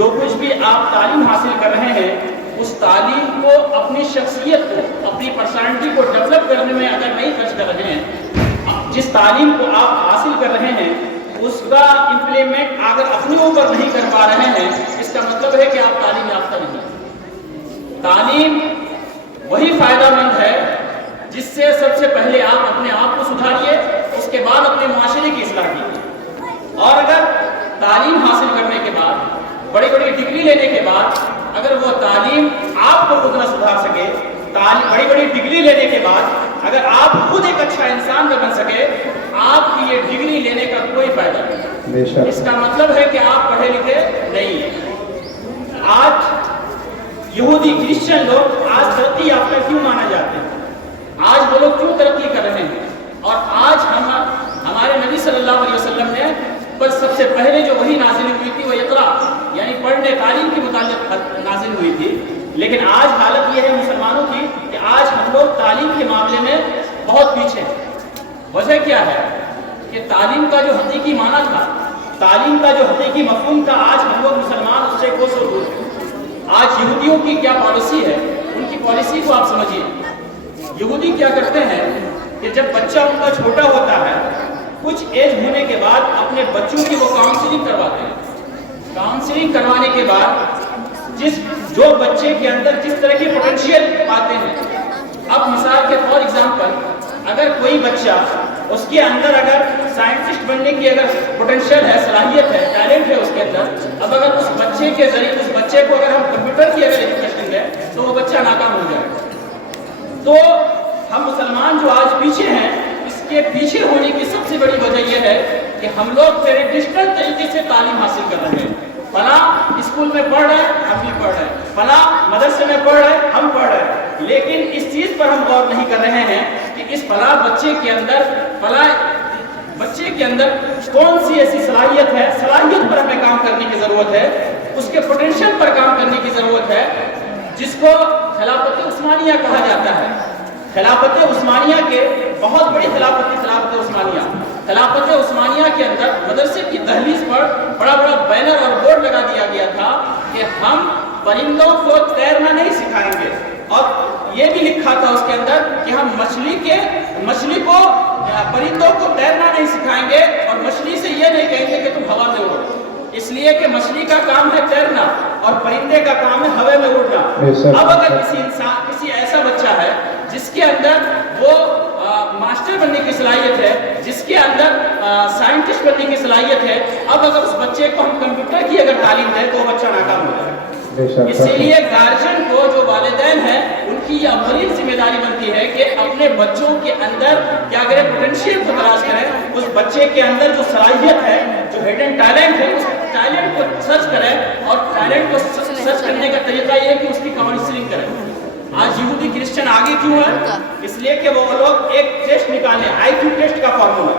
جو کچھ بھی آپ تعلیم حاصل کر رہے ہیں اس تعلیم کو اپنی شخصیت کو, اپنی پرسنالٹی کو ڈیولپ کرنے میں اگر نہیں خرچ کر رہے ہیں, جس تعلیم کو آپ حاصل کر رہے ہیں اس کا امپلیمنٹ اگر اپنے اوپر نہیں کر پا رہے ہیں, اس کا مطلب ہے کہ آپ تعلیم یافتہ نہیں ہیں. تعلیم وہی فائدہ مند ہے جس سے سب سے پہلے آپ اپنے آپ کو سدھاریے, اس کے بعد اپنے معاشرے کی اصلاح کیجیے. اور اگر تعلیم حاصل کرنے کے بعد, بڑی بڑی ڈگری لینے کے بعد اگر وہ تعلیم آپ کو خود نہ سدھار سکے, بڑی بڑی ڈگری لینے کے بعد اگر آپ خود ایک اچھا انسان نہ بن سکے, آپ کی یہ ڈگری لینے کا کوئی فائدہ نہیں. اس کا مطلب ہے کہ آپ پڑھے لکھے نہیں ہیں. آج یہودی کرسچن لوگ آج ترقی یافتہ کیوں مانا جاتے ہیں, آج وہ لوگ کیوں ترقی کر رہے ہیں؟ اور آج ہمارے نبی صلی اللہ علیہ وسلم نے پر سب سے پہلے جو وہی نازل ہوئی تھی وہ اقرا یعنی پڑھنے تعلیم کے متعلق نازل ہوئی تھی. لیکن آج حالت یہ ہے مسلمانوں کی کہ آج ہم لوگ تعلیم کے معاملے میں بہت پیچھے ہیں. وجہ کیا ہے کہ تعلیم کا جو حقیقی معنی تھا, تعلیم کا جو حقیقی مفہوم تھا, آج ہم لوگ مسلمان اس سے کوسوں دور ہیں. آج یہودیوں کی کیا پالیسی ہے, ان کی پالیسی کو آپ سمجھیے. یہودی کیا کرتے ہیں کہ جب بچہ ان کا چھوٹا ہوتا ہے, کچھ ایج ہونے کے بعد اپنے بچوں کی وہ کاؤنسلنگ کرواتے ہیں. کاؤنسلنگ کروانے کے بعد جو بچے کے اندر جس طرح کی پوٹینشیل پاتے ہیں, اب مثال کے فار ایگزامپل اگر کوئی بچہ اس کے اندر اگر سائنٹسٹ بننے کی اگر پوٹینشیل ہے, صلاحیت ہے, ٹیلنٹ ہے اس کے اندر, اب اگر اس بچے کے ذریعے اس بچے کو اگر ہم کمپیوٹر کی اگر ایجوکیشن دیں تو وہ بچہ ناکام ہو جائے گا. تو ہم مسلمان جو آج پیچھے ہیں, اس کے پیچھے ہونے کی سب سے بڑی وجہ یہ ہے کہ ہم لوگ ٹریڈیشنل طریقے سے تعلیم حاصل کر رہے ہیں. فلاں اسکول میں پڑھ رہے ہیں, ہم بھی پڑھ رہے ہیں, فلاں مدرسے میں پڑھ رہے ہیں, ہم پڑھ رہے ہیں, لیکن اس چیز پر ہم غور نہیں کر رہے ہیں کہ اس فلاں بچے کے اندر کون سی ایسی صلاحیت ہے, صلاحیت پر ہمیں کام کرنے کی ضرورت ہے, اس کے پوٹینشیل پر کام کرنے کی ضرورت ہے, جس کو خلافت عثمانیہ کہا جاتا ہے. خلافت عثمانیہ کے بہت بڑی خلافت عثمانیہ. خلافت عثمانیہ کے اندر مدرسے کی دہلیز پر بڑا بڑا بینر اور بورڈ لگا دیا گیا تھا کہ ہم پرندوں کو تیرنا نہیں سکھائیں گے, اور یہ بھی لکھا تھا اس کے اندر کہ ہم مچھلی کو پرندوں کو تیرنا نہیں سکھائیں گے, اور مچھلی سے یہ نہیں کہیں گے کہ تم ہوا میں اڑو, اس لیے کہ مچھلی کا کام ہے تیرنا اور پرندے کا کام ہے ہوے میں اڑنا. اب اگر کسی ایسا بچہ ہے جس کے اندر وہ ماسٹر بننے کی صلاحیت ہے, جس کے اندر سائنٹسٹ بننے کی صلاحیت ہے, اب اگر اس بچے کو ہم کمپیوٹر کی اگر تعلیم دیں تو وہ بچہ ناکام ہو جائے. اسی لیے گارجن کو, جو والدین ہیں, ان کی یہ اولین ذمہ داری بنتی ہے کہ اپنے بچوں کے اندر کیا کریں, پوٹینشیل کو تلاش کریں, اس بچے کے اندر جو صلاحیت ہے, جو ہڈن ٹیلنٹ ہے, اس ٹیلنٹ کو سرچ کریں, اور ٹیلنٹ کو سرچ کرنے کا طریقہ یہ ہے کہ اس کی کاؤنسلنگ کریں. آج یہودی کرسچن آگے کیوں ہے؟ اس لیے کہ وہ لوگ ایک ٹیسٹ نکالیں, آئی کیو ٹیسٹ کا فارمولا.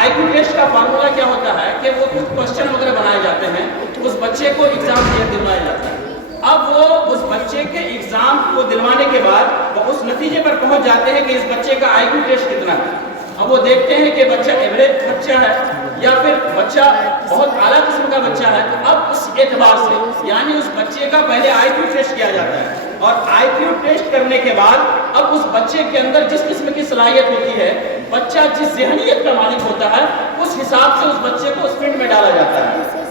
آئی کیو ٹیسٹ کا فارمولا کیا ہوتا ہے کہ وہ کچھ کوشچن وغیرہ بنائے جاتے ہیں, اس بچے کو ایگزام دلوایا جاتا ہے. اب وہ اس بچے کے ایگزام کو دلوانے کے بعد وہ اس نتیجے پر پہنچ جاتے ہیں کہ اس بچے کا آئی کیو ٹیسٹ کتنا ہے. اب وہ دیکھتے ہیں کہ بچہ ایوریج بچہ ہے یا پھر بچہ بہت اعلیٰ قسم کا بچہ ہے, تو اب اس اعتبار سے یعنی اس بچے کا پہلے آئی کیو ٹیسٹ کیا جاتا ہے, اور آئی کیو ٹیسٹ کرنے کے بعد اب اس بچے کے اندر جس قسم کی صلاحیت ہوتی ہے, بچہ جس ذہنیت کا مالک ہوتا ہے, اس حساب سے اس بچے کو اس فیلڈ میں ڈالا جاتا ہے.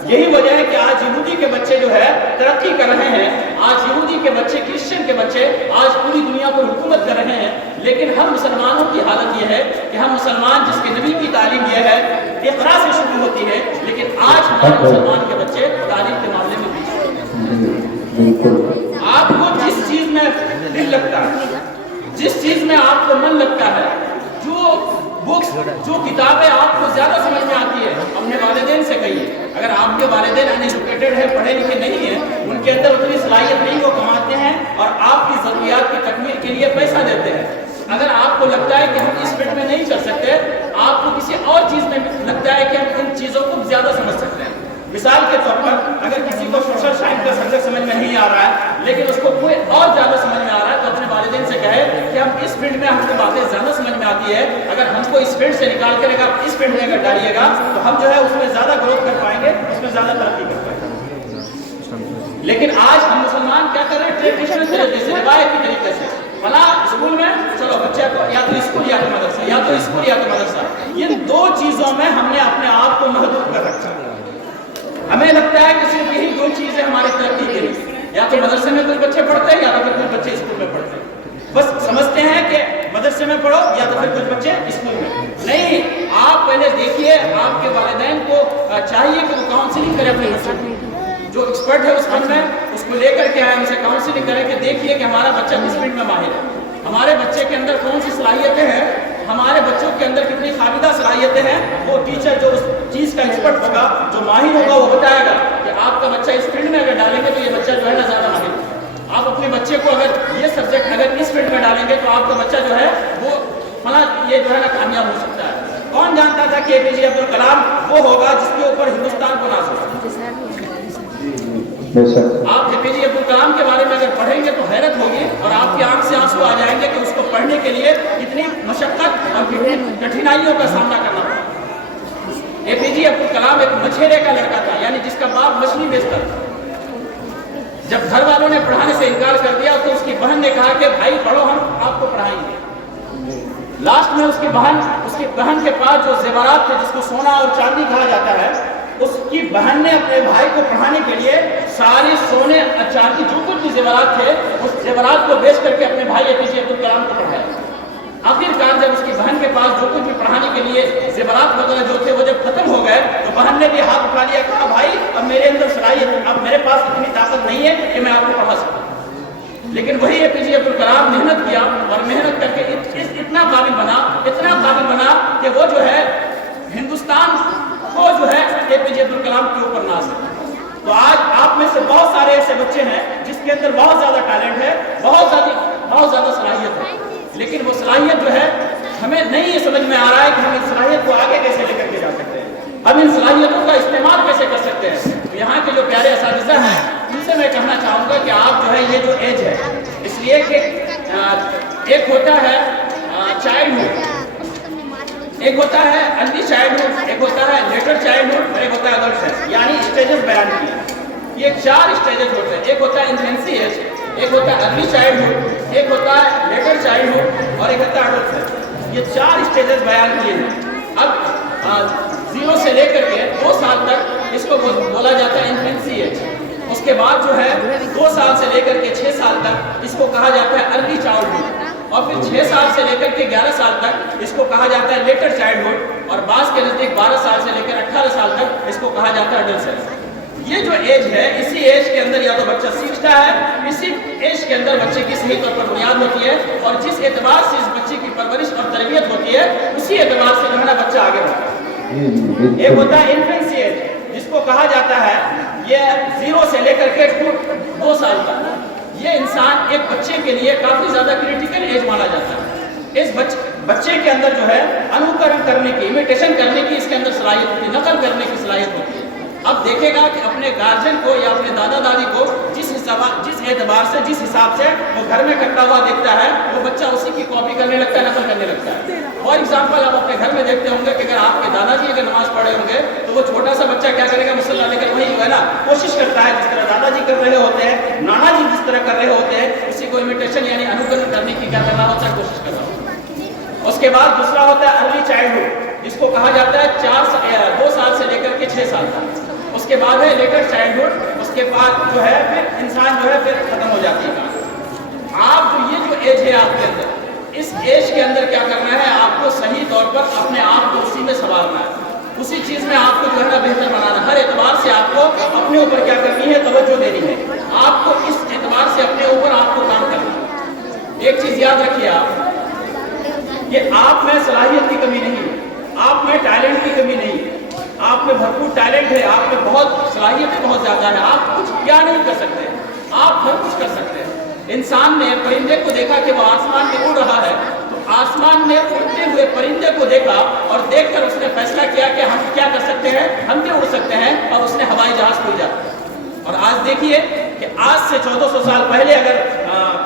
یہی وجہ ہے کہ آج یہودی کے بچے جو ہے ترقی کر رہے ہیں, آج یہودی کے بچے, کرسچن کے بچے آج پوری دنیا پر حکومت کر رہے ہیں. لیکن ہم مسلمانوں کی حالت یہ ہے کہ ہم مسلمان, جس کے نبی کی تعلیم یہ ہے اقرا سے شروع ہوتی ہے, لیکن آج ہمارے مسلمان کے بچے تعلیم کے معاملے میں پیچھے. آپ کو جس چیز میں دل لگتا ہے, جس چیز میں آپ کو من لگتا ہے, جو بکس, جو کتابیں آپ کو زیادہ سمجھ میں آتی ہے, اپنے والدین سے کہیے. اگر آپ کے والدین انایجوکیٹڈ ہیں, پڑھے لکھے نہیں ہیں, ان کے اندر اتنی صلاحیت نہیں, وہ کماتے ہیں اور آپ کی ضروریات کی تکمیل کے لیے پیسہ دیتے ہیں. اگر آپ کو لگتا ہے کہ ہم اس فیلڈ میں نہیں چل سکتے, آپ کو کسی اور چیز میں لگتا ہے کہ ہم ان چیزوں کو زیادہ سمجھ سکتے ہیں. مثال کے طور پر اگر کسی کو سوشل سائنس کا سبجیکٹ سمجھ میں نہیں آ رہا ہے, لیکن اس کو کوئی اور زیادہ سمجھ میں آ رہا ہے, تو اپنے والدین سے کہے کہ ہم اس فیلڈ میں, ہم کو باتیں زیادہ سمجھ میں آتی ہے, اگر ہم کو اس فیلڈ سے نکال کر اگر اس فیلڈ میں اگر ڈالیے گا تو ہم جو ہے اس میں زیادہ گروتھ کر پائیں گے, اس میں زیادہ ترقی کر پائیں گے. لیکن آج ہم مسلمان کیا کر رہے ہیں؟ ٹریڈیشنل طریقے سے، روایتی طریقے سے، فلاں اسکول میں چلو بچہ کو یا تو اسکول یا تو مدرسہ، یا تو اسکول یا تو مدرسہ، ان دو چیزوں میں ہم نے اپنے آپ کو محدود کر رکھا ہے۔ ہمیں لگتا ہے کہ صرف یہی دو چیزیں ہماری ترقی کے لیے، یا تو مدرسے میں کچھ بچے پڑھتے ہیں یا تو پھر کچھ بچے اسکول میں پڑھتے ہیں۔ بس سمجھتے ہیں کہ مدرسے میں پڑھو یا تو پھر کچھ بچے اسکول میں۔ نہیں، آپ پہلے دیکھیے، آپ کے والدین کو چاہیے کہ وہ کاؤنسلنگ کرے اپنے بچوں کی، جو ایکسپرٹ ہے اس فن میں اس کو لے کر کے آئے، ان سے کاؤنسلنگ کریں کہ دیکھیے کہ ہمارا بچہ کس فیلڈ میں ماہر ہے، ہمارے بچے کے اندر کون سی صلاحیتیں ہیں، ہمارے بچوں کے اندر کتنی خالدہ صلاحیتیں ہیں۔ وہ ٹیچر جو اس چیز کا ایکسپرٹ ہوگا، جو ماہر ہوگا، وہ بتائے گا کہ آپ کا بچہ اس فیلڈ میں اگر ڈالیں گے تو یہ بچہ جو ہے نا زیادہ ماہر ہے۔ آپ اپنے بچے کو اگر یہ سبجیکٹ اگر اس فیلڈ میں ڈالیں گے تو آپ کا بچہ جو ہے وہ فلاں یہ جو ہے نا کامیاب ہو سکتا ہے۔ کون جانتا تھا کہ APJ عبد الکلام وہ ہوگا جس کے اوپر ہندوستان کو ناز ہوگا؟ آپ APJ عبد الکلام کے بارے میں اگر پڑھیں گے تو حیرت ہوگی اور آپ کی آنکھ سے آنسو آ جائیں گے کہ اس کو پڑھنے کے لیے کتنی مشقت اور کتنی کٹھنائیوں کا سامنا کرنا پڑا۔ APJ عبد الکلام ایک مچھیرے کا لڑکا تھا، یعنی جس کا باپ مچھلی بیچتا تھا۔ جب گھر والوں نے پڑھانے سے انکار کر دیا تو اس کی بہن نے کہا کہ بھائی پڑھو، ہم آپ کو پڑھائیں گے۔ لاسٹ میں اس کی بہن کے پاس جو زیورات تھے، جس کو سونا اور چاندی کہا جاتا ہے، اس کی بہن نے اپنے بھائی کو پڑھانے کے لیے سارے سونے اور چاندی جو کچھ بھی زیورات تھے، اس زیورات کو بیچ کر کے اپنے بھائی APJ عبد الکلام کو پڑھایا۔ آخرکار جب اس کی بہن کے پاس جو کچھ بھی پڑھانے کے لیے زیورات وغیرہ جو تھے وہ جب ختم ہو گئے تو بہن نے بھی ہاتھ اٹھا لیا، کہا بھائی اب میرے اندر صلاحیت، اب میرے پاس اتنی طاقت نہیں ہے کہ میں آپ کو پڑھا سکوں۔ لیکن وہی APJ عبد الکلام محنت کیا اور محنت کر کے اتنا قابل بنا کہ وہ جو ہے ہندوستان کو جو ہے APJ عبد الکلام کے اوپر ناز ہے۔ تو آج آپ میں سے بہت سارے ایسے بچے ہیں جس کے اندر بہت زیادہ ٹیلنٹ ہے، بہت زیادہ صلاحیت ہے، لیکن وہ صلاحیت جو ہے ہمیں نہیں یہ سمجھ میں آ رہا ہے کہ ہم اس صلاحیت کو آگے کیسے لے کر کے جا سکتے ہیں، ہم ان صلاحیتوں کا استعمال کیسے کر سکتے ہیں۔ تو یہاں کے جو پیارے اساتذہ ہیں ان سے میں کہنا چاہوں گا کہ آپ جو ہے یہ جو ایج ہے، اس لیے کہ ایک ہوتا ہے چائلڈہڈ، ایک ہوتا ہے ارلی چائلڈہڈ، ایک ہوتا ہے لیٹر چائلڈہڈ اور ایک ہوتا ہے ایڈلٹہڈ، یعنی اسٹیجز بیان کیے۔ یہ 4 اسٹیجز ہوتے ہیں، ایک ہوتا ہے انفینسی ایج، ایک ہوتا ہے ارلی چائلڈہڈ، ایک ہوتا ہے لیٹر چائلڈہڈ اور ایک ہوتا ہے ایڈلٹہڈ۔ یہ 4 اسٹیجز بیان کیے ہیں۔ اب 0 سے لے کر کے 2 سال تک اس کو بولا جاتا ہے انفینسی ایج۔ اس کے بعد جو ہے 2 سال سے لے کر کے 6 سال تک اس کو کہا جاتا ہے ارلی چائلڈہڈ، اور پھر 6 سال سے لے کر کے 11 سال تک اس کو کہا جاتا ہے لیٹر چائلڈہڈ، اور بعض کے نزدیک 12 سال سے لے کر 18 سال تک اس کو کہا جاتا ہے ایڈلٹہڈ۔ یہ جو ایج ہے، اسی ایج کے اندر یا تو بچہ سیکھتا ہے، اسی ایج کے اندر بچے کی صحیح طور پر بنیاد ہوتی ہے، اور جس اعتبار سے اس بچے کی پرورش اور تربیت ہوتی ہے اسی اعتبار سے جو ہے نا بچہ آگے بڑھتا ہے۔ ایک ہوتا ہے انفینسی ایج، جس کو کہا جاتا ہے یہ 0 سے لے کر کے 2 سال تک۔ یہ انسان ایک بچے کے لیے کافی زیادہ کریٹیکل ایج مانا جاتا ہے۔ اس بچے کے اندر جو ہے انوکرن کرنے کی، امیٹیشن کرنے کی اس کے اندر صلاحیت ہوتی ہے، نقل کرنے کی صلاحیت ہوتی ہے۔ اب دیکھے گا کہ اپنے گارجن کو یا اپنے دادا دادی کو جس اعتبار سے جس حساب سے وہ گھر میں کرتا ہوا دیکھتا ہے، وہ بچہ اسی کی کاپی کرنے لگتا ہے، نقل کرنے لگتا ہے۔ فار ایگزامپل آپ اپنے گھر میں دیکھتے ہوں گے کہ اگر آپ کے دادا جی اگر نماز پڑھے ہوں گے تو وہ چھوٹا سا بچہ کیا کرے گا، مصلی لے کر وہی جو ہے نا کوشش کرتا ہے، جس طرح دادا جی کر رہے ہوتے ہیں، نانا جی جس طرح کر رہے ہوتے ہیں، اسی کو امیٹیشن یعنی انوکرن کرنے کی کیا کرنا ہوتا ہے، کوشش کرنا ہوتا ہے۔ اس کے بعد دوسرا ہوتا ہے ارلی چائلڈہڈ، جس کو کہا جاتا ہے 2 سال سے لے کر کے 6 سال تک۔ اس کے بعد ہے لیٹر چائلڈہڈ، اس کے بعد جو ہے پھر انسان جو ہے پھر ختم ہو جاتی ہے۔ آپ جو یہ جو ایج ہے آپ کے اندر، اس ایج کے اندر کیا کرنا ہے، آپ کو صحیح طور پر اپنے آپ کو اسی میں سنوارنا ہے، اسی چیز میں آپ کو جو ہے نا بہتر بنانا ہے۔ ہر اعتبار سے آپ کو اپنے اوپر کیا کرنی ہے، توجہ دینی ہے، آپ کو اس اعتبار سے اپنے اوپر آپ کو کام کرنا ہے۔ ایک چیز یاد رکھیے آپ، کہ آپ میں صلاحیت کی کمی نہیں ہے، آپ میں ٹیلنٹ کی کمی نہیں ہے، آپ میں بھرپور ٹیلنٹ ہے، آپ میں بہت صلاحیت بہت زیادہ ہے، آپ کچھ کیا نہیں کر سکتے، آپ ہر کچھ کر سکتے ہیں۔ انسان نے پرندے کو دیکھا کہ وہ آسمان میں اڑ رہا ہے، تو آسمان میں اڑتے ہوئے پرندے کو دیکھا اور دیکھ کر اس نے فیصلہ کیا کہ ہم کیا کر سکتے ہیں، ہم بھی اڑ سکتے ہیں، اور اس نے ہوائی جہاز کو ایجاد کیا۔ اور آج دیکھیے کہ آج سے 1400 سال پہلے اگر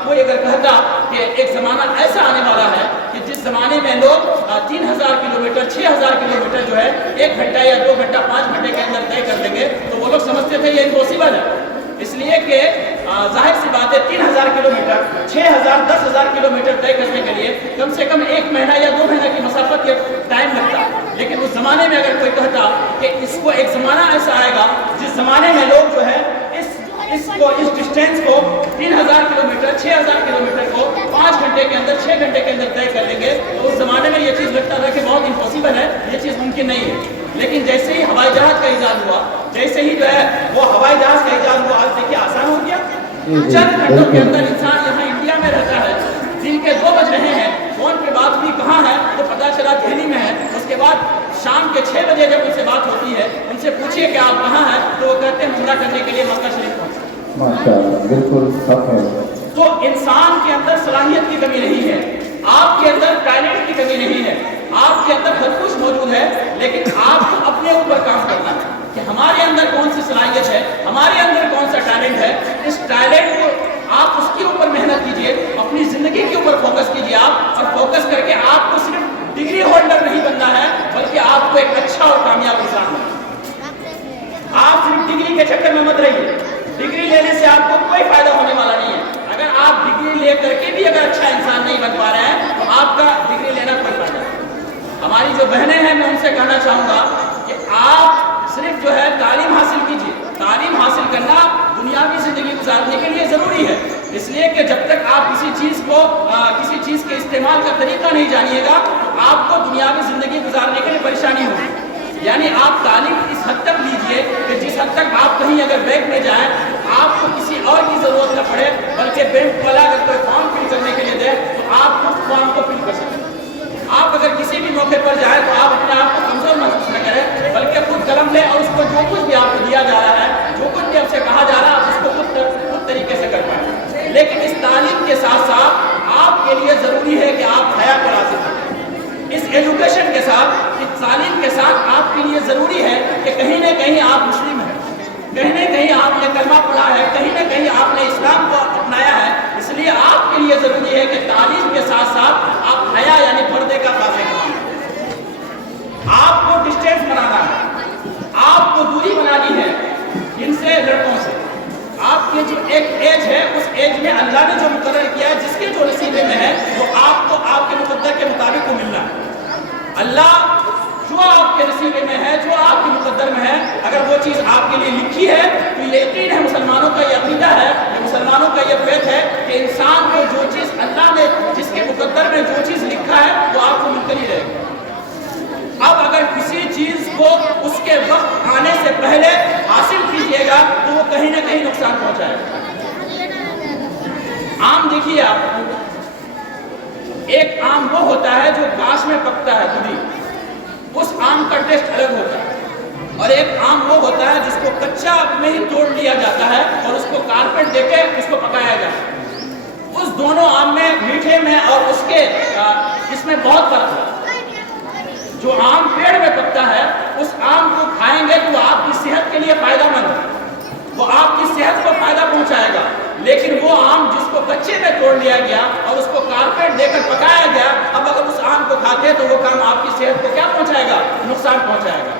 کوئی کہتا کہ ایک زمانہ ایسا آنے والا ہے کہ جس زمانے میں لوگ 3000 کلومیٹر 6000 کلومیٹر جو ہے 1 گھنٹہ یا 2 گھنٹہ 5 گھنٹے کے اندر طے کر لیں گے، تو وہ لوگ سمجھتے تھے یہ امپاسبل ہے۔ اس کہ ظاہر سی بات ہے 3000 کلومیٹر 6000 10,000 کلومیٹر طے کرنے کے لیے کم سے کم 1 مہینہ یا 2 مہینہ کی مسافت یا ٹائم لگتا. لیکن اس زمانے میں اگر کوئی کہتا کہ اس کو ایک زمانہ ایسا آئے گا جس زمانے میں لوگ جو ہے اس ڈسٹینس کو 3000 کلومیٹر 6000 کلومیٹر کو 5 گھنٹے کے اندر 6 گھنٹے کے اندر طے کر لیں گے, تو اس زمانے میں یہ چیز لگتا تھا کہ بہت امپاسبل ہے, یہ چیز ممکن نہیں ہے. لیکن جیسے ہی ہوائی جہاز کا ایجاد ہوا, جیسے ہی جو ہے وہ ہوائی جہاز کا ایجاد ہوا, آج دیکھیے آسان ہو گیا. چند گھنٹوں کے اندر انسان یہاں انڈیا میں رہتا ہے, دن کے 2 بج رہے ہیں, فون پہ بات بھی کہاں ہے تو پتا چلا دہلی میں ہے. اس کے بعد شام کے 6 بجے جب ان سے بات ہوتی ہے, ان سے پوچھیے کہ آپ کہاں ہیں, تو وہ کہتے ہیں عمرہ کرنے کے لیے مکہ شریف پہنچے. ماشاءاللہ, بالکل صح ہے. تو انسان کے اندر صلاحیت کی کمی نہیں ہے, آپ کے اندر ٹیلنٹ کی کمی نہیں ہے, آپ کے اندر ہر کچھ موجود ہے, لیکن آپ کو اپنے اوپر کام کرنا ہے کہ ہمارے اندر کون سی صلاحیت ہے, ہمارے اندر کون سا ٹیلنٹ ہے. اس ٹیلنٹ کو آپ اس کے اوپر محنت کیجئے, اپنی زندگی کے اوپر فوکس کیجئے آپ, اور فوکس کر کے آپ کو صرف ڈگری ہولڈر نہیں بننا ہے, بلکہ آپ کو ایک اچھا اور کامیاب انسان بننا ہے. آپ صرف ڈگری کے چکر میں مت رہیے, ڈگری لینے سے آپ کو کوئی فائدہ ہونے والا نہیں ہے. اگر آپ ڈگری لے کر کے بھی اگر اچھا انسان نہیں بن پا رہے ہیں تو آپ کا ڈگری لینا کوئی فائدہ نہیں. ہماری جو بہنیں ہیں, میں ان سے کہنا چاہوں گا کہ آپ صرف جو ہے تعلیم حاصل کیجیے. تعلیم حاصل کرنا دنیاوی زندگی گزارنے کے لیے ضروری ہے, اس لیے کہ جب تک آپ کسی چیز کے استعمال کا طریقہ نہیں جانیے گا تو آپ کو دنیاوی زندگی گزارنے کے لیے پریشانی ہوگی. یعنی آپ تعلیم اس حد تک لیجئے کہ جس حد تک آپ کہیں اگر بینک میں جائیں تو آپ کو کسی اور کی ضرورت نہ پڑے, بلکہ بینک والا اگر کوئی فارم فل کرنے کے لیے دے تو آپ خود فارم کو فل کر سکیں. آپ اگر کسی بھی موقع پر جائیں تو آپ اپنے آپ کو کمزور محسوس نہ کریں, بلکہ خود قلم لیں اور اس کو جو کچھ بھی آپ کو دیا جا رہا ہے, جو کچھ بھی آپ سے کہا جا رہا ہے, اس کو خود طریقے سے کر پائیں. لیکن اس تعلیم کے ساتھ ساتھ آپ کے لیے ضروری ہے کہ آپ حیا پر حاصل کریں. اس ایجوکیشن کے ساتھ, اس تعلیم کے ساتھ آپ کے لیے ضروری ہے کہ کہیں نہ کہیں آپ مسلم ہیں, کہیں نہ کہیں آپ نے کلمہ پڑھا ہے, کہیں نہ کہیں آپ نے اسلام کو اپنایا ہے. اس لیے آپ کے لیے ضروری ہے کہ تعلیم کے ساتھ ساتھ آپ حیا یعنی پردے کا خاص کریں. آپ کو ڈسٹینس بنانا ہے, آپ کو دوری بنانی ہے ان سے, لڑکوں سے. آپ کے جو ایک ایج ہے, اس ایج میں اللہ نے جو مقرر کیا ہے, جس کے جو نصیبے میں ہے وہ آپ کو آپ کے مقدر کے مطابق کو ملنا ہے. اللہ جو آپ کے نصیبے میں ہے, جو آپ کے مقدر میں ہے, اگر وہ چیز آپ کے لیے لکھی ہے تو یہ یقین ہے, مسلمانوں کا یہ عقیدہ ہے, مسلمانوں کا یہ فیت ہے کہ انسان کو جو چیز اللہ نے جس کے مقدر میں جو چیز لکھا ہے وہ آپ کو مل کر ہی رہے گا. اب اگر کسی چیز کو اس کے وقت آنے سے پہلے حاصل کیجیے گا تو وہ کہیں نہ کہیں نقصان پہنچائے گا. آم دیکھیے آپ, ایک آم وہ ہوتا ہے جو گھاس میں پکتا ہے خود ہی, اس آم کا ٹیسٹ الگ ہوتا ہے. اور ایک آم وہ ہوتا ہے جس کو کچا میں ہی توڑ لیا جاتا ہے اور اس کو کارپیٹ دے کے اس کو پکایا جاتا ہے. اس دونوں آم میں, میٹھے میں اور اس میں بہت فرق ہے. جو آم پیڑ میں پکتا ہے اس آم کو کھائیں گے تو آپ کی صحت کے لیے فائدہ مند ہے, وہ آپ کی صحت کو فائدہ پہنچائے گا. لیکن وہ آم جس کو کچے میں توڑ لیا گیا اور اس کو کارپیٹ دے کر پکایا گیا, اب اگر اس آم کو کھاتے تو وہ کام آپ کی صحت کو کیا پہنچائے گا, نقصان پہنچائے گا.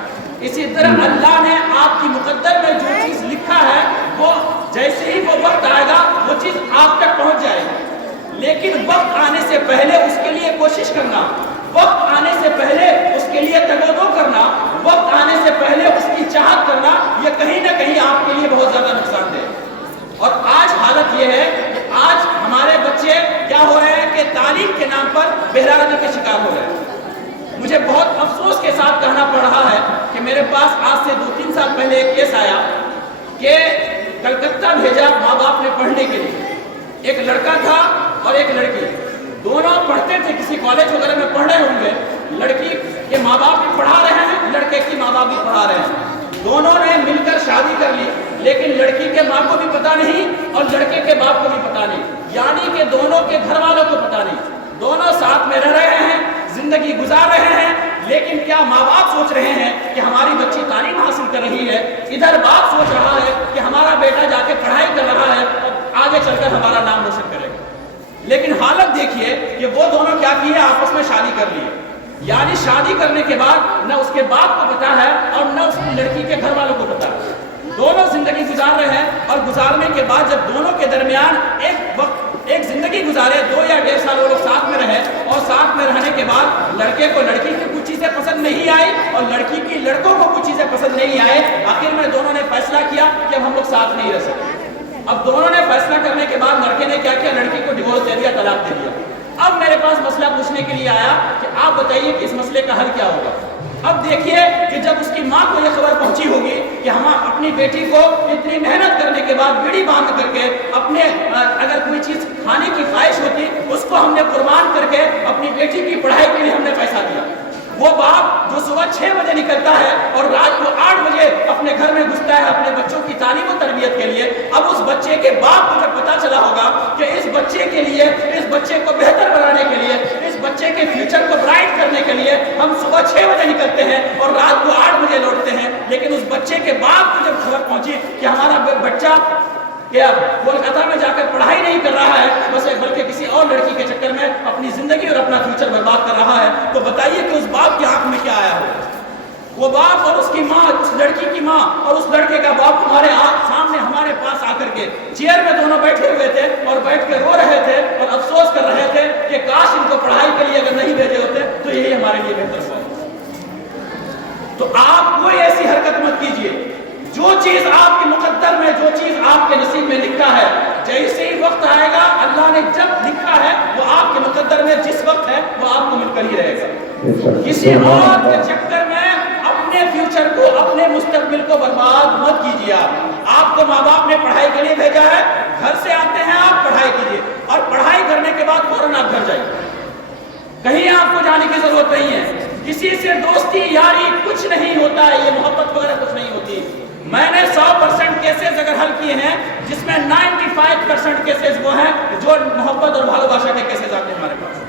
اسی طرح اللہ نے آپ کی مقدر میں جو چیز لکھا ہے وہ جیسے ہی وہ وقت آئے گا وہ چیز آپ تک پہنچ جائے گی. لیکن وقت آنے سے پہلے اس کے لیے کوشش کرنا, وقت آنے سے پہلے اس کے لیے تگودو کرنا, وقت آنے سے پہلے اس کی چاہت کرنا, یہ کہیں نہ کہیں آپ کے لیے بہت زیادہ نقصان دہ. اور آج حالت یہ ہے کہ آج ہمارے بچے کیا ہو رہے ہیں کہ تعلیم کے نام پر بہرانگی کے شکار ہو رہے ہیں. مجھے بہت افسوس کے ساتھ کہنا پڑ رہا ہے کہ میرے پاس آج سے 2-3 سال پہلے ایک کیس آیا کہ کلکتہ بھیجا ماں باپ نے پڑھنے کے لیے. ایک لڑکا تھا اور ایک لڑکی, دونوں پڑھتے تھے, کسی کالج وغیرہ میں پڑھ رہے ہوں گے. لڑکی کے ماں باپ بھی پڑھا رہے ہیں, لڑکے کی ماں باپ بھی پڑھا رہے ہیں. دونوں نے مل کر شادی کر لی, لیکن لڑکی کے ماں کو بھی پتا نہیں اور لڑکے کے باپ کو بھی پتا نہیں. یعنی کہ دونوں کے گھر والوں کو پتا نہیں. دونوں ساتھ میں رہ رہے ہیں, زندگی گزار رہے ہیں, لیکن کیا ماں باپ سوچ رہے ہیں کہ ہماری بچی تعلیم حاصل کر رہی ہے, ادھر باپ سوچ رہا ہے کہ ہمارا بیٹا جا کے پڑھائی کر رہا ہے اور آگے چل کر ہمارا نام روشن کرے گا. لیکن حالت دیکھیے کہ وہ دونوں کیا کیے, آپس میں شادی کر لی. یعنی شادی کرنے کے بعد نہ اس کے باپ کو پتا ہے اور نہ اس کی لڑکی کے گھر والوں کو پتا ہے. دونوں زندگی گزار رہے ہیں اور گزارنے کے بعد جب دونوں کے درمیان ایک زندگی گزارے 2 یا 1.5 سال وہ لوگ ساتھ میں رہے اور ساتھ میں رہنے کے بعد لڑکے کو لڑکی کی کچھ چیزیں پسند نہیں آئی اور لڑکی کی لڑکوں کو کچھ چیزیں پسند نہیں آئے، آخر میں دونوں نے فیصلہ کیا کہ اب ہم لوگ ساتھ نہیں رہ سکتے۔ اب دونوں نے فیصلہ کرنے کے بعد لڑکے نے کیا کیا، لڑکی کو ڈیورس دے دیا، طلاق دے دیا۔ اب میرے پاس مسئلہ پوچھنے کے لیے آیا کہ آپ بتائیے کہ اس مسئلے کا حل کیا ہوگا۔ اب دیکھیے کہ جب اس کی ماں کو یہ خبر پہنچی ہوگی کہ ہم اپنی بیٹی کو اتنی محنت کرنے کے بعد بیڑی باندھ کر کے اپنے اگر کوئی چیز کھانے کی خواہش ہوتی اس کو ہم نے قربان کر کے اپنی بیٹی کی پڑھائی کے لیے ہم نے پیسہ دیا، وہ باپ جو صبح 6 بجے نکلتا ہے اور رات کو 8 بجے اپنے گھر میں گھستا ہے اپنے بچوں کی تعلیم و تربیت کے لیے، اب اس بچے کے باپ کو جب پتا چلا ہوگا کہ اس بچے کے لیے، اس بچے کو بہتر بنانے کے لیے، اس بچے کے فیوچر کو برائٹ کرنے کے لیے ہم صبح 6 بجے نکلتے ہیں اور رات کو 8 بجے لوٹتے ہیں، لیکن اس بچے کے باپ کو جب خبر پہنچی کہ ہمارا بچہ کیا کولکاتہ میں جا کر پڑھائی نہیں کر رہا ہے بلکہ کسی اور لڑکی کے چکر میں اپنی زندگی اور اپنا فیوچر برباد کر رہا ہے، تو بتائیے کہ اس باپ کے آنکھ میں کیا آیا ہو؟ وہ باپ اور اس کی ماں، اس لڑکی کی ماں اور اس لڑکے کا باپ ہمارے سامنے ہمارے پاس آ کر کے چیئر میں دونوں بیٹھے ہوئے تھے اور بیٹھ کے رو رہے تھے اور افسوس کر رہے تھے کہ کاش ان کو پڑھائی کے لیے اگر نہیں بھیجے ہوتے تو یہی ہمارے لیے بہتر ہوا۔ تو آپ کوئی ایسی حرکت مت کیجیے، جو چیز آپ کے مقدر میں، جو چیز آپ کے نصیب میں لکھا ہے، جیسے ہی وقت آئے گا اللہ نے جب لکھا ہے وہ آپ کے مقدر میں جس وقت ہے وہ آپ کو مل کر ہی رہے گا۔ کسی اور کے چکر میں اپنے فیوچر کو، اپنے مستقبل کو برباد مت کیجیے۔ آپ کو ماں باپ نے پڑھائی کے لیے بھیجا ہے، گھر سے آتے ہیں آپ پڑھائی کیجیے اور پڑھائی کرنے کے بعد فوراً آپ گھر جائیے، کہیں آپ کو جانے کی ضرورت نہیں ہے۔ کسی سے دوستی یاری کچھ نہیں ہوتا ہے، یہ محبت وغیرہ کچھ نہیں ہوتی۔ میں نے 100% کیسز اگر حل کیے ہیں جس میں 95% کیسز وہ ہیں جو محبت اور بھالو باشا کے کیسز آتے ہیں ہمارے پاس۔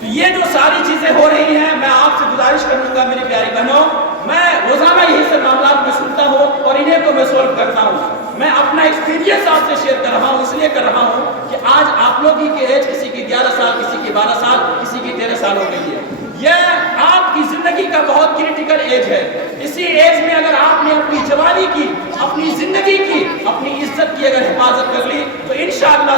تو یہ جو ساری چیزیں ہو رہی ہیں، میں آپ سے گزارش کروں گا میری پیاری بہنوں، میں روزانہ یہی سب معاملات میں سنتا ہوں اور انہیں کو میں سولو کرتا ہوں۔ میں اپنا ایکسپیرینس آپ سے شیئر کر رہا ہوں، اس لیے کر رہا ہوں کہ آج آپ لوگ ہی کی ایج، کسی کی 11 سال، کسی کی 12 سال، کسی کی 13 سال ہو گئی ہے۔ یہ آپ کی زندگی کا بہت کریٹیکل ایج ہے۔ اسی ایج میں اگر آپ نے اپنی جوانی کی، اپنی زندگی کی، اپنی عزت کی اگر حفاظت کر لی تو انشاءاللہ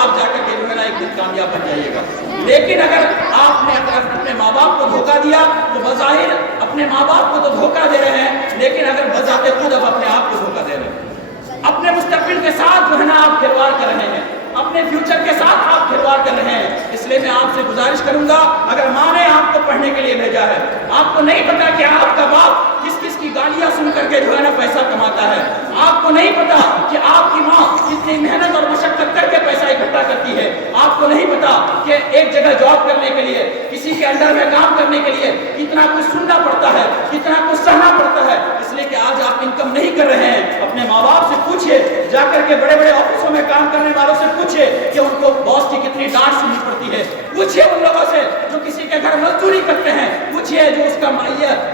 آپ جا کر کے جو ہے نا ایک دن کامیاب بن جائیے گا۔ لیکن اگر آپ نے اپنے ماں باپ کو دھوکہ دیا تو بظاہر اپنے ماں باپ کو تو دھوکہ دے رہے ہیں، لیکن اگر بذات خود اب اپنے آپ کو دھوکہ دے رہے ہیں، اپنے مستقبل کے ساتھ جو ہے نا آپ کھلواڑ کر رہے ہیں، اپنے فیوچر کے ساتھ آپ کھلواڑ کر رہے ہیں۔ اس لیے میں آپ سے گزارش کروں گا، اگر ماں نے آپ کو پڑھنے کے لیے بھیجا ہے، آپ کو نہیں پتا کہ آپ کا باپ کس کس کی گالیاں سن کر کے جو ہے نا پیسہ کماتا ہے، آپ کو نہیں پتا کہ آپ کی ماں کتنی محنت اور مشقت کر کے پیسہ اکٹھا کرتی ہے، آپ کو نہیں پتا کہ ایک جگہ جاب کرنے کے لیے، کسی کے انڈر میں کام کرنے کے لیے کتنا کچھ سننا پڑتا ہے، کتنا کچھ سہنا پڑتا ہے۔ اس لیے کہ آج آپ انکم نہیں کر رہے ہیں، اپنے ماں باپ سے پوچھئے، جا کر کے بڑے بڑے آفسوں میں کام کرنے والوں سے پوچھئے کہ ان کو باس کی کتنی ڈانٹ سننی پڑتی ہے، پوچھئے ان لوگوں سے جو کسی کے گھر مزدوری کرتے ہیں، پوچھئے جو اس کا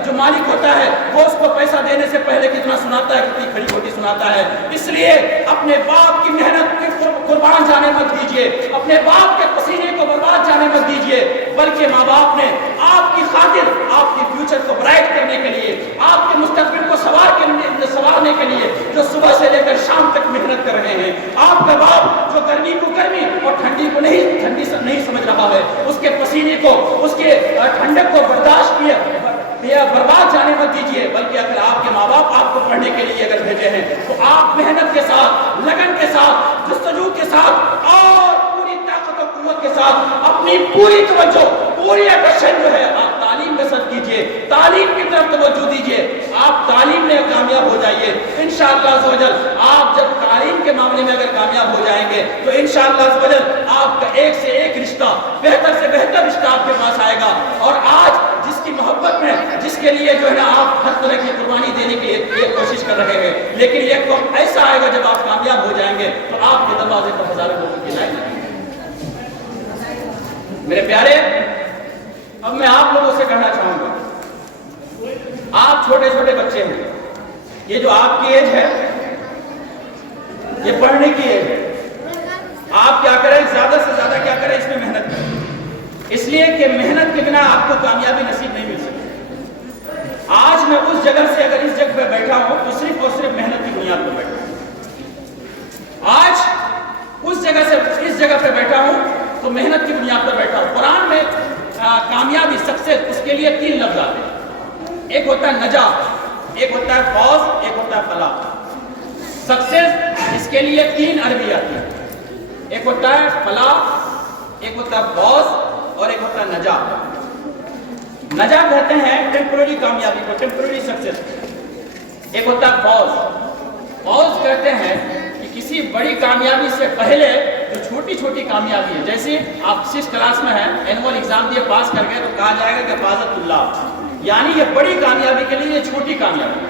جو مالک ہوتا ہے وہ اس کو پیسہ دینے سے پہلے کتنا سناتا ہے، کتنی کھڑی کھوٹی سناتا ہے۔ اس لیے اپنے باپ کی محنت کے قربان جانے مت دیجیے، اپنے باپ کے پسینے کو برباد جانے مت دیجیے، بلکہ ماں باپ نے آپ کی خاطر، آپ کے فیوچر کو برائٹ کرنے کے لیے، آپ کے مستقبل کو سنوارنے کے لیے جو صبح سے لے کر شام تک محنت کر رہے ہیں، آپ کا باپ جو گرمی کو گرمی اور ٹھنڈی کو نہیں سمجھ رہا ہے، اس کے پسینے کو، اس کے ٹھنڈک کو برداشت کیے برباد جانے مت دیجیے، بلکہ اگر آپ کے ماں باپ آپ کو پڑھنے کے لیے اگر بھیجے ہیں تو آپ محنت کے ساتھ، لگن کے ساتھ، جستجو کے ساتھ اور پوری طاقت و قوت کے ساتھ اپنی پوری توجہ، پوری اٹینشن جو ہے آپ تعلیم میں صرف کیجیے، تعلیم کی طرف توجہ دیجیے، آپ تعلیم میں کامیاب ہو جائیے۔ انشاءاللہ عز و جل آپ جب تعلیم کے معاملے میں اگر کامیاب ہو جائیں گے تو انشاءاللہ عز و جل آپ کا ایک سے ایک رشتہ، بہتر سے بہتر رشتہ آپ کے پاس آئے گا، اور آج جس کی محبت میں، جس کے لیے جو ہے نا آپ ہر طرح کی قربانی دینے کے لیے کوشش کر رہے ہیں، لیکن ایک وقت ایسا آئے گا جب آپ کامیاب ہو جائیں گے تو آپ کے دروازے پر ہزاروں لوگوں کی لائن لگے گی۔ میرے پیارے، اب میں آپ لوگوں سے کہنا چاہوں گا، آپ چھوٹے چھوٹے بچے ہیں، یہ جو آپ کی ایج ہے یہ پڑھنے کی ایج ہے، آپ کیا کریں، زیادہ سے زیادہ کیا کریں، اس میں محنت کریں، اس لیے کہ محنت کے بنا آپ کو کامیابی نصیب نہیں مل سکتی۔ آج میں اس جگہ سے اگر اس جگہ پہ بیٹھا ہوں تو صرف اور صرف محنت کی بنیاد پر بیٹھا ہوں. آج اس جگہ سے اس جگہ پہ بیٹھا ہوں تو محنت کی بنیاد پر بیٹھا ہوں. قرآن میں کامیابی سکسیس اس کے لیے 3 لفظ آتے ہیں. ایک ہوتا ہے نجات، ایک ہوتا ہے فوز، ایک ہوتا ہے فلاح. سکسیس اس کے لیے 3 عربی آتی ہے. ایک ہوتا ہے فلاح، ایک ہوتا ہے فوز اور ایک ہوتا ہے نجات. نجات کہتے ہیں ٹیمپرری کامیابی کو، ٹیمپرری سکسیس. ایک ہوتا ہے فوز. فوز کہتے ہیں کہ کسی بڑی کامیابی سے پہلے جو چھوٹی چھوٹی کامیابی ہے، جیسے آپ 6 کلاس میں ہیں، اینول ایگزام دیے پاس کر گئے تو کہا جائے گا کہ فازت اللہ، یعنی یہ بڑی کامیابی کے لیے یہ چھوٹی کامیابی،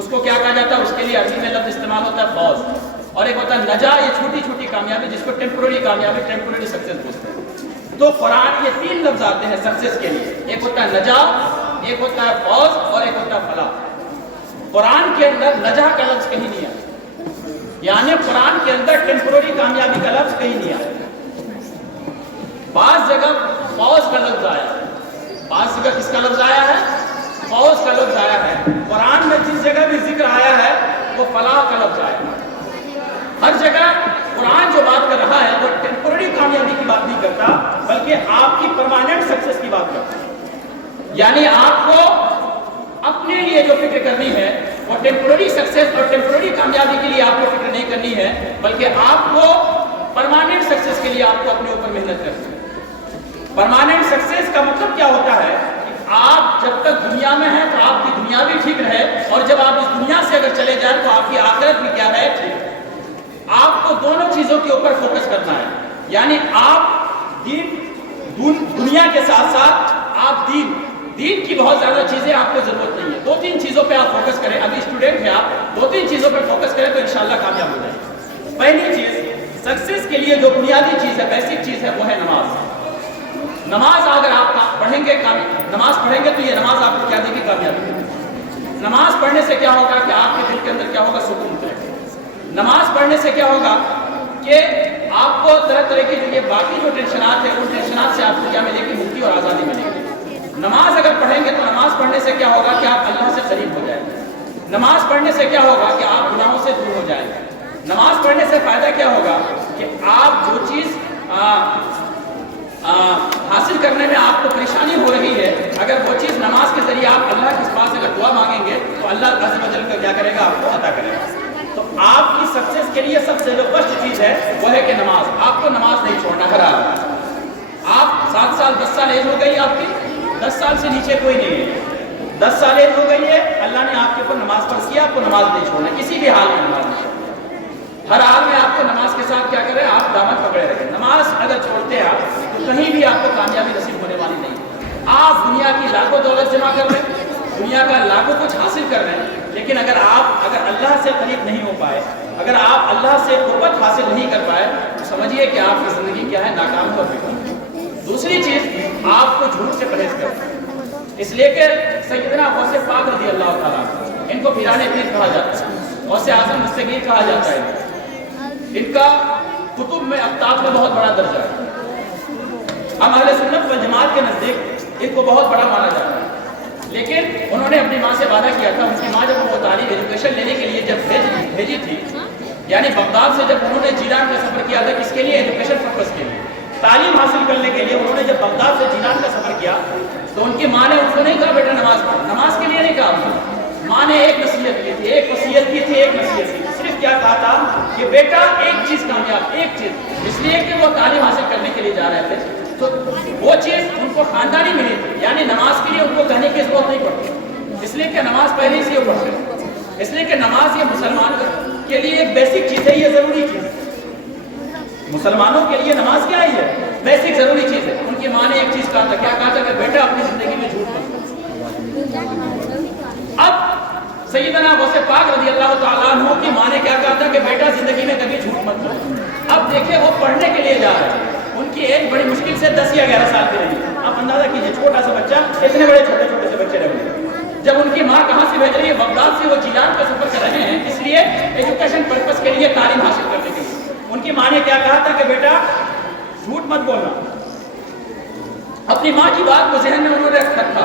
اس کو کیا کہا جاتا ہے؟ اس کے لیے عربی میں لفظ استعمال ہوتا ہے فوز. اور ایک ہوتا ہے نجا، یہ چھوٹی چھوٹی کامیابی جس کو ٹیمپرری کامیابی، ٹیمپرری سکسیس بولتے ہیں. تو قرآن یہ 3 لفظ آتے ہیں سکسیس کے لیے. ایک ہوتا ہے نجا، ایک ہوتا ہے فوز اور ایک ہوتا ہے فلاح. قرآن کے اندر نجا کا لفظ کہیں نہیں آیا، یعنی قرآن کے اندر ٹیمپرری کامیابی کا لفظ کہیں نہیں آیا. بعض جگہ فوز کا لفظ آیا، بعض جگہ کس کا لفظ آیا ہے؟ فوز کا لفظ آیا ہے. قرآن میں جس جگہ بھی ذکر آیا ہے وہ فلاح کا لفظ آیا ہے. ہر جگہ قرآن جو بات کر رہا ہے وہ ٹیمپرری کامیابی کی بات نہیں کرتا، بلکہ آپ کی پرماننٹ سکسیس کی بات کرتا ہے. یعنی آپ کو اپنے لیے جو فکر کرنی ہے وہ ٹیمپرری سکسیس اور ٹیمپرری کامیابی کے لیے آپ کو فکر نہیں کرنی ہے، بلکہ آپ کو پرماننٹ سکسیس کے لیے آپ کو اپنے اوپر محنت کرنی ہے. پرماننٹ سکسیس کا مطلب کیا ہوتا ہے؟ آپ جب تک دنیا میں ہیں تو آپ کی دنیا بھی ٹھیک رہے، اور جب آپ اس دنیا سے اگر چلے جائیں تو آپ کی آخرت بھی کیا ہے؟ ٹھیک. آپ کو دونوں چیزوں کے اوپر فوکس کرنا ہے. یعنی آپ دنیا کے ساتھ ساتھ آپ دین کی بہت زیادہ چیزیں آپ کو ضرورت نہیں ہے. 2-3 چیزوں پہ آپ فوکس کریں. ابھی اسٹوڈنٹ ہیں آپ، 2-3 چیزوں پہ فوکس کریں تو انشاءاللہ کامیاب ہو جائیں. پہلی چیز، سکسیس کے لیے جو بنیادی چیز ہے، بیسک چیز ہے، وہ ہے نماز. نماز اگر آپ پڑھیں گے، نماز پڑھیں گے تو یہ نماز آپ کو کیا دے گی؟ کامیابی. نماز پڑھنے سے کیا ہوگا کہ آپ کے دل کے اندر کیا ہوگا؟ سکون ملے گا. نماز پڑھنے سے کیا ہوگا کہ آپ کو طرح طرح کی جو یہ باقی جو ٹینشنات ہیں، ان ٹینشنات سے آپ کو کیا ملے گی؟ مکتی اور آزادی ملے گی. نماز اگر پڑھیں گے تو نماز پڑھنے سے کیا ہوگا کہ آپ اللہ سے قریب ہو جائیں گے. نماز پڑھنے سے کیا ہوگا کہ آپ گناہوں سے دور ہو جائیں گے. نماز پڑھنے سے فائدہ کیا ہوگا کہ آپ جو چیز حاصل کرنے میں آپ کو پریشانی ہو رہی ہے، اگر وہ چیز نماز کے ذریعے آپ اللہ کے پاس اگر دعا مانگیں گے تو اللہ عز و جل کا کیا کرے گا؟ آپ کو عطا کرے گا. تو آپ کی سکسیس کے لیے سب سے جو فرسٹ چیز ہے وہ ہے کہ نماز. آپ کو نماز نہیں چھوڑنا. ہر حال آپ 7 سال 10 سال ایج ہو گئی آپ کی، 10 سال سے نیچے کوئی نہیں ہے، 10 سال ایج ہو گئی ہے، اللہ نے آپ کے اوپر نماز فرض کیا، آپ کو نماز نہیں چھوڑنا. کسی بھی حال میں نماز نہیں چھوڑنا. ہر حال میں آپ کو نماز کے ساتھ کیا کریں؟ آپ دامن پکڑے رکھیں. نماز اگر چھوڑتے ہیں آپ تو کہیں بھی آپ کو کامیابی نصیب ہونے والی نہیں. آپ دنیا کی لاکھوں دولت جمع کر رہے ہیں، دنیا کا لاکھوں کچھ حاصل کر رہے ہیں، لیکن اگر اللہ سے قریب نہیں ہو پائے، اگر آپ اللہ سے قربت حاصل نہیں کر پائے تو سمجھیے کہ آپ کی زندگی کیا ہے؟ ناکام اور بیکار. دوسری چیز، آپ کو جھوٹ سے پرہیز کرنا. اس لیے کہ سیدنا غوث پاک رضی اللہ تعالیٰ، ان کو پیران پیر کہا جاتا ہے، غوث اعظم مستغیر کہا جاتا ہے. ان کا کتب میں اقطاب میں بہت بڑا درجہ ہے. ہم اہل سنت والجماعت کے نزدیک ان کو بہت بڑا مانا جاتا ہے. لیکن انہوں نے اپنی ماں سے وعدہ کیا تھا، ان کی ماں جب وہ تعلیم ایجوکیشن لینے کے لیے جب بھیجی تھی، یعنی بغداد سے جب انہوں نے جیلان کا سفر کیا تھا، کس کے لیے؟ ایجوکیشن پرپس کے لیے، تعلیم حاصل کرنے کے لیے. انہوں نے جب بغداد سے جیلان کا سفر کیا تو ان کی ماں نے ان کو نہیں کہا بیٹا نماز پڑھ. نماز کے لیے نہیں کہا. ماں نے ایک نصیحت کی تھی، ایک وصیت کی تھی، ایک نصیحت کی تھی. صرف کیا کہا تھا کہ بیٹا ایک چیز کامیاب، ایک چیز. اس لیے کہ وہ تعلیم حاصل کرنے کے لیے جا رہے تھے تو وہ چیز ان کو خاندانی ملی تھی. یعنی نماز کے لیے ان کو کہنے کی ضرورت نہیں پڑتی، اس لیے کہ نماز پہلے سے وہ پڑھتے ہیں. اس لیے کہ نماز یہ مسلمان کے لیے ایک بیسک چیز ہے، یہ ضروری چیز ہے. مسلمانوں کے لیے نماز کیا ہے؟ یہ بیسک ضروری چیز ہے. ان کی ماں نے ایک چیز کہا تھا، کیا کہا تھا کہ بیٹا اپنی زندگی میں جھوٹ مت. اب سیدنا غوث پاک رضی اللہ تعالیٰ عنہ کی ماں نے کیا کہا تھا کہ بیٹا زندگی میں کبھی جھوٹ مت بول. اب دیکھیں وہ پڑھنے کے لیے جا رہے ہیں، ان کی ایج بڑی مشکل سے 10 یا 11 سال کی رہی. آپ اندازہ کیجئے چھوٹا سا بچہ، اتنے بڑے چھوٹے چھوٹے سے بچے رہے. جب ان کی ماں کہاں سے بھیج رہی ہے؟ بغداد سے. وہ جیلان کا سفر کر رہے ہیں اس لیے ایجوکیشن پرپس کے لیے، تعلیم حاصل کرنے کے لیے. ان کی ماں نے کیا کہا تھا کہ بیٹا جھوٹ مت بولنا. اپنی ماں کی بات کو ذہن میں انہوں نے رکھا.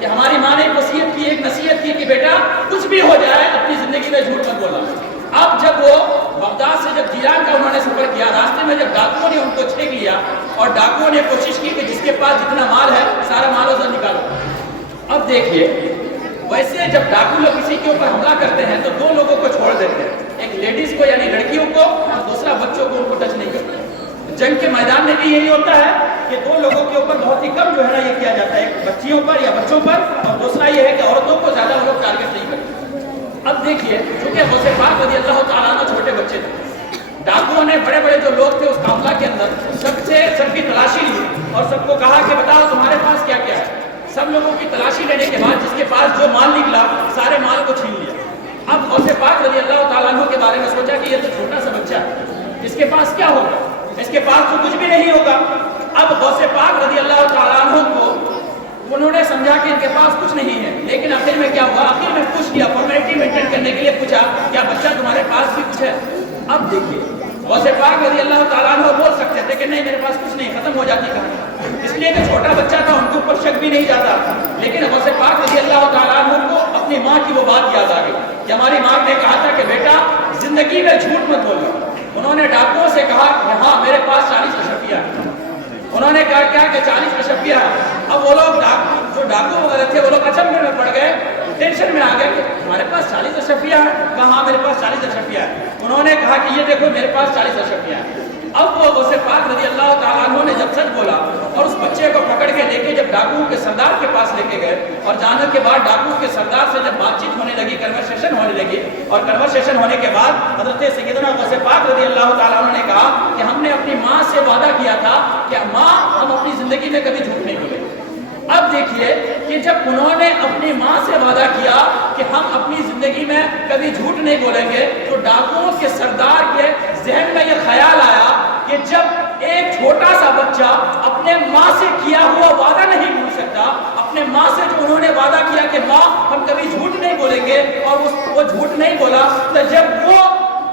کہ ہماری ماں نے ایک وصیت کی، ایک نصیحت کی کہ بیٹا کچھ بھی ہو جائے اپنی زندگی میں جھوٹ مت بولنا۔ اب جب وہ بغداد سے جب جیلان کا انہوں نے سفر کیا، راستے میں جب ڈاکوؤں نے ان کو چھینک لیا اور ڈاکوؤں نے کوشش کی کہ جس کے پاس جتنا مال ہے سارا مال ادھر نکالو۔ اب دیکھیے ویسے جب ڈاکو لوگ کسی کے اوپر حملہ کرتے ہیں تو دو لوگوں کو چھوڑ دیتے ہیں، ایک لیڈیز کو یعنی لڑکیوں کو اور دوسرا بچوں کو، ان کو ٹچ نہیں کرتے۔ جنگ کے میدان میں بھی یہی ہوتا ہے کہ دو لوگوں کے اوپر بہت ہی کم جو ہے نا یہ کیا جاتا ہے، ایک بچیوں پر یا بچوں پر، اور دوسرا یہ ہے کہ عورتوں کو زیادہ لوگ ٹارگٹ نہیں کرتے۔ اب دیکھیے چونکہ غوث پاک رضی اللہ تعالیٰ عنہ چھوٹے بچے تھے، ڈاکوؤں نے بڑے بڑے جو لوگ تھے اس قافلہ کے اندر سب کی تلاشی لی اور سب کو کہا کہ بتاؤ تمہارے پاس کیا کیا ہے۔ سب لوگوں کی تلاشی لینے کے بعد جس کے پاس جو مال نکلا سارے مال کو چھین لیا۔ اب غوث پاک رضی اللہ تعالیٰ عنہ کے بارے میں سوچا کہ یہ تو چھوٹا سا بچہ ہے، اس کے پاس کیا ہوگا، اس کے پاس تو کچھ بھی نہیں ہوگا۔ اب غوث پاک رضی اللہ تعالیٰ عنہ کو انہوں نے سمجھا کہ ان کے پاس کچھ نہیں ہے، لیکن آخر میں کیا ہوا، آخر میں پوچھ لیا، فارمیلٹی مینٹین کرنے کے لیے پوچھا کیا بچہ تمہارے پاس بھی کچھ ہے۔ اب دیکھیے غوث پاک رضی اللہ تعالیٰ عنہ بول سکتے تھے کہ نہیں میرے پاس کچھ نہیں، ختم ہو جاتی کہانی، اس لیے کہ چھوٹا بچہ تھا ان کے اوپر شک بھی نہیں جاتا۔ لیکن غوث پاک رضی اللہ تعالیٰ عنہ کو اپنی ماں کی وہ بات یاد آ گئی کہ ہماری ماں نے کہا تھا کہ بیٹا زندگی میں جھوٹ مت بولنا۔ انہوں نے ڈاکوؤں سے کہا کہ ہاں میرے پاس 40 اشرفیہ ہیں۔ انہوں نے کہا کیا کہ 40 اشرفیہ ہیں۔ اب وہ لوگ جو ڈاکو وغیرہ تھے وہ لوگ اچنبھے میں پڑ گئے، ٹینشن میں آ گئے کہ ہمارے پاس 40 اشرفیہ ہیں، کہا ہاں میرے پاس 40 اشرفیہ ہیں۔ انہوں نے کہا کہ یہ دیکھو میرے پاس 40 اشرفیہ ہیں۔ اب وہ غوث پاک رضی اللہ تعالیٰ عنہ نے جب سچ بولا اور اس بچے کو پکڑ کے لے کے جب ڈاکو کے سردار کے پاس لے کے گئے اور جانے کے بعد ڈاکو کے سردار سے جب بات چیت ہونے لگی، کنورسیشن ہونے لگی، اور کنورسیشن ہونے کے بعد حضرت سیدنا غوث پاک رضی اللہ تعالیٰ عنہ نے کہا کہ ہم نے اپنی ماں سے وعدہ کیا تھا کہ ماں ہم اپنی زندگی میں کبھی جھوٹ نہیں بولیں گے۔ اب دیکھیے کہ جب انہوں نے اپنی ماں سے وعدہ کیا کہ ہم اپنی زندگی میں کبھی جھوٹ نہیں بولیں گے، تو ڈاکوؤں کے سردار کے ذہن میں یہ خیال آیا کہ جب ایک چھوٹا سا بچہ اپنے ماں سے کیا ہوا وعدہ نہیں بھول سکتا، اپنے ماں سے جو انہوں نے وعدہ کیا کہ ماں ہم کبھی جھوٹ نہیں بولیں گے اور وہ جھوٹ نہیں بولا، تو جب وہ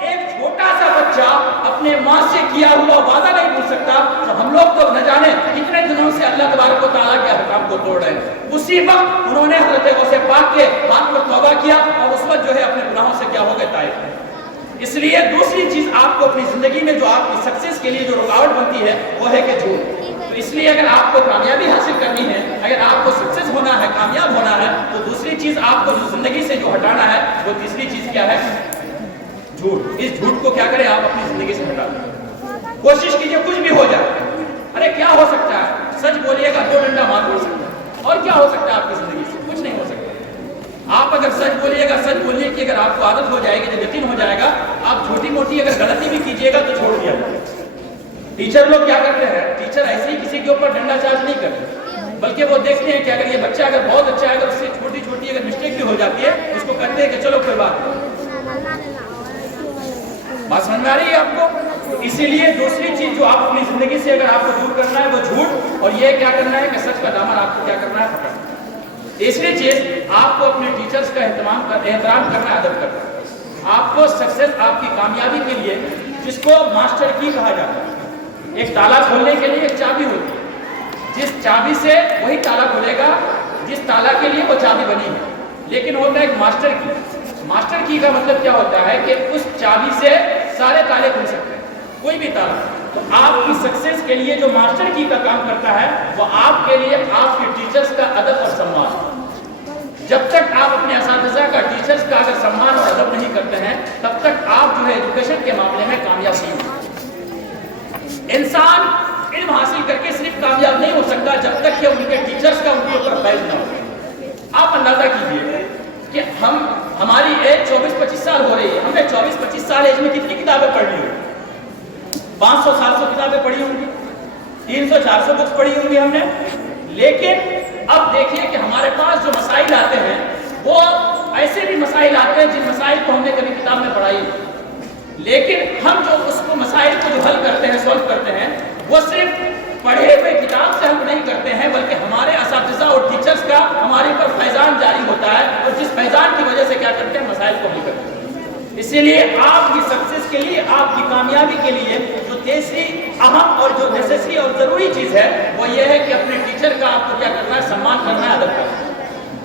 ایک چھوٹا سا بچہ اپنے ماں سے کیا ہوا وعدہ نہیں بھول سکتا، تو ہم لوگ تو نہ جانے کتنے دنوں سے اللہ تبارک و تعالیٰ کے احکام کو توڑ رہے ہیں۔ اسی وقت انہوں نے حضرت غوث پاک کے ہاتھ پر توبہ کیا اور اس وقت جو ہے اپنے گناہوں سے کیا ہو گئے طائب۔ اس لیے دوسری چیز آپ کو اپنی زندگی میں جو آپ کی سکسیس کے لیے جو رکاوٹ بنتی ہے وہ ہے کہ جھوٹ۔ تو اس لیے اگر آپ کو کامیابی حاصل کرنی ہے، اگر آپ کو سکسیس ہونا ہے، کامیاب ہونا ہے، تو دوسری چیز آپ کو جو زندگی سے جو ہٹانا ہے وہ تیسری چیز کیا ہے؟ جھوٹ۔ اس جھوٹ کو کیا کریں آپ اپنی زندگی سے ہٹا دیں۔ کوشش کیجئے کچھ بھی ہو جائے، ارے کیا ہو سکتا ہے، سچ بولیے گا 2 ڈنڈا مار پڑ سکتا ہے، اور کیا ہو سکتا ہے آپ کی زندگی سے؟ کچھ نہیں ہو سکتا۔ آپ اگر سچ بولیے گا، سچ بولنے کی اگر آپ کو عادت ہو جائے گی، جب یقین ہو جائے گا، آپ چھوٹی موٹی اگر غلطی بھی کیجیے گا تو چھوڑ دیا جائے۔ ٹیچر لوگ کیا کرتے ہیں، ٹیچر ایسے ہی کسی کے اوپر ڈنڈا چارج نہیں کرتے، بلکہ وہ دیکھتے ہیں کہ اگر یہ بچہ اگر بہت اچھا ہے، اگر اس سے چھوٹی چھوٹی اگر مسٹیک بھی ہو جاتی ہے اس کو کہتے ہیں کہ چلو کوئی بات سمجھ میں آ رہی ہے آپ کو۔ اسی لیے دوسری چیز جو آپ اپنی زندگی سے اگر آپ کو دور کرنا ہے وہ جھوٹ، اور یہ کیا کرنا ہے کہ سچ کا دامن آپ کو کیا کرنا ہے، پکڑنا۔ تیسری چیز آپ کو اپنے ٹیچرز کا احترام کرنا ہے، ادب کرنا ہے۔ آپ کو سکسیس، آپ کی کامیابی کے لیے جس کو ماسٹر کی کہا جاتا ہے، ایک تالا کھولنے کے لیے ایک چابی ہوتی ہے، جس چابی سے وہی تالا کھلے گا جس تالا کے لیے وہ چابی بنی ہے، لیکن ہوتا ہے ایک ماسٹر کی۔ ماسٹر کی کا مطلب کیا ہوتا ہے کہ اس چابی سے سارے تالے کھل سکتے ہیں، کوئی بھی تالا۔ تو آپ کی سکسیس کے لیے جو ماسٹر کی کا کام کرتا ہے وہ آپ کے لیے آپ کے ٹیچرز کا ادب اور سمان۔ جب تک آپ اپنے اساتذہ کا، ٹیچرز کا اگر سمان اور ادب نہیں کرتے ہیں تب تک آپ جو ہے ایجوکیشن کے معاملے میں کامیاب نہیں ہوتے۔ انسان علم حاصل کر کے صرف کامیاب نہیں ہو سکتا جب تک کہ ان کے ٹیچرز کا ان کے اوپر فیض نہ ہو۔ آپ اندازہ کیجئے کہ ہماری ایج 24-25 سال ہو رہی ہے، ہم نے 24-25 سال ایج میں کتنی کتابیں پڑھ لی ہوئی؟ 500-700 کتابیں پڑھی ہوں گی، 300-400 بکس پڑھی ہوں گی ہم نے۔ لیکن اب دیکھیے کہ ہمارے پاس جو مسائل آتے ہیں وہ ایسے بھی مسائل آتے ہیں جن مسائل کو ہم نے کبھی کتاب میں پڑھائی نہیں، لیکن ہم جو اس کو مسائل کو جو حل کرتے ہیں، سولو کرتے ہیں، وہ صرف پڑھے ہوئے کتاب سے ہم نہیں کرتے ہیں، بلکہ ہمارے اساتذہ اور ٹیچرز کا ہمارے پر فیضان جاری ہوتا ہے، اور جس فیضان کی وجہ سے کیا کرتے ہیں، مسائل کو حل کرتے ہیں۔ اسی لیے آپ کی سکسیس کے لیے، آپ کی کامیابی کے لیے جو تیسری اہم اور جو نیسیسری اور ضروری چیز ہے وہ یہ ہے کہ اپنے ٹیچر کا آپ کو کیا کرنا ہے، سمان کرنا ہے، ادب کرنا ہے۔